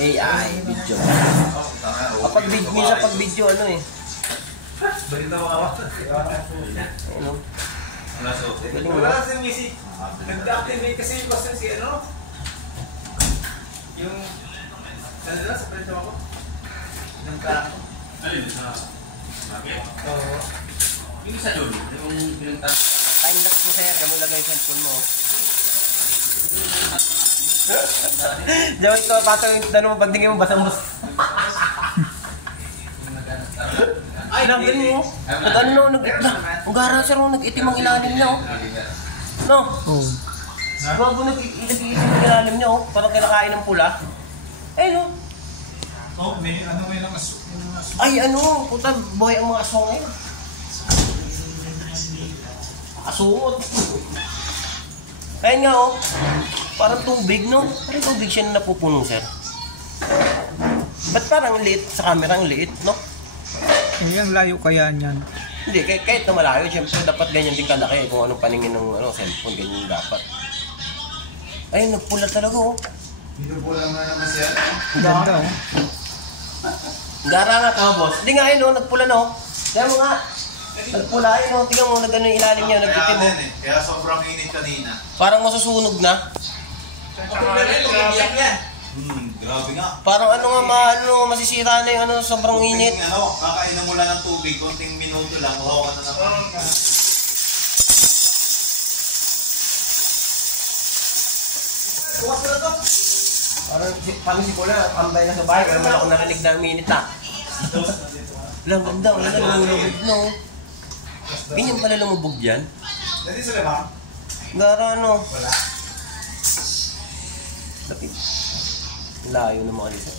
AI video. Kapag minsan pag video ano eh. Balita mo ka. Ano? Wala kasi music. Nag-activate kasi yung question si ano? Yung ano na sa balita mo ko? Yung karakter. Alin sa market? Oo. Yung isa doon, yung pinuntas. Time-lapse mo sir, gamang lagay yung cellphone mo. Diyan ito, patong yung tanong mo, pagtingin mo, basang-bas. Ay, nagin mo. Nag-ano, ang gara sir, nag-itim ang ilalim niya, oh. No? Oo. Bago nag-itim ang ilalim niya, oh. Parang kinakain ng pula. Ay, no? Oh, may ano may namas. Ay, ano, puta, buhay ang mga aswang ngayon. Asungot. Kaya nga, oh, parang tubig, no? Parang tubig siya na napupuno, sir. Ba't parang liit sa camera, ang liit, no? Ayan, layo kaya niyan. Hindi, kahit na malayo, syempre dapat ganyan din kalaki kung anong paningin ng cellphone, ganyan dapat. Ay, nagpula talaga, oh. Binubulang na naman siya. Ganda, oh. Gara nga ka, boss. Hindi nga, yun, oh, nagpula na, oh. Kaya mo nga, nagpula, yun, oh. Tingnan mo, nag-ano yung ilalim niya, nag-itim, oh. Kaya sobrang init kanina. Parang masusunog na. Grabe nga. Parang ano nga, masisira na yung ano, sobrang init. Ano, kakainom mo lang ng tubig, konting minuto lang, uhaw ka na naman. Bukas na to. Parang si Pula, ambay na sa bahay, wala man ako narinig na minute na. Lang ganda, wala na lumulubog, no? Ganyan pala lumubog yan. Dati sila ba? Gara, ano? Wala. Lapit. Layo na mga lisa.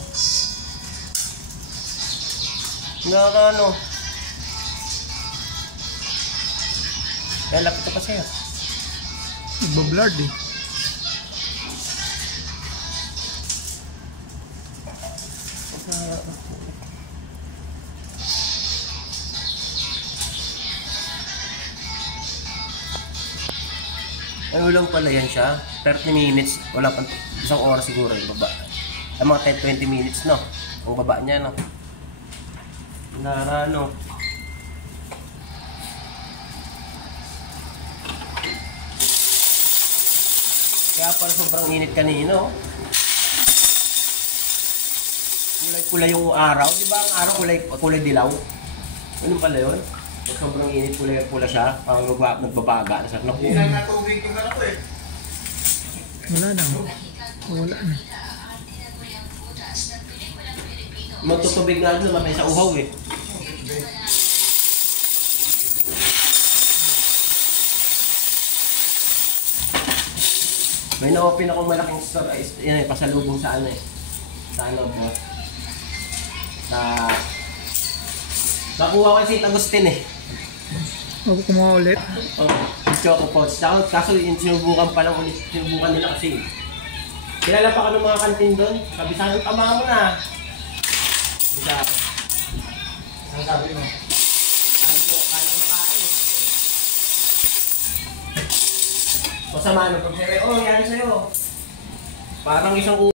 Gara, ano? Kaya lapit ka pa sa'yo. Nagbablard, eh. Ay, walang pala yan siya. 30 minutes, wala pang isang oras siguro yung baba. Ay, mga 10-20 minutes, no? Ang baba niya, no? Nara, no? Kaya pala sobrang init kanino. Kulay-pula yung araw. Di ba ang araw kulay dilaw? Ano pala yun? Pag sobrang init, kulay-pula siya. Parang nagbabaga. Hindi lang na tubig yung ano ko eh. Wala na, oh. Wala na. Magtutubig nga doon, matay sa uhaw eh. May na-open akong malaking store, yun eh, pasalubong sa ano eh. Sa ano po. Nakuha ko si Agustin eh. Ako kumuha ulit. Choco Pods. Kaso sinubukan pa lang ulit. Sinubukan nila kasi. Kilala pa ka ng mga kantin doon. Sabi sa akin, tama mo na. Isa ako. Ang sabi mo? Kaya ko kain. Masama na pag sabi, oh, yan sa'yo. Parang isang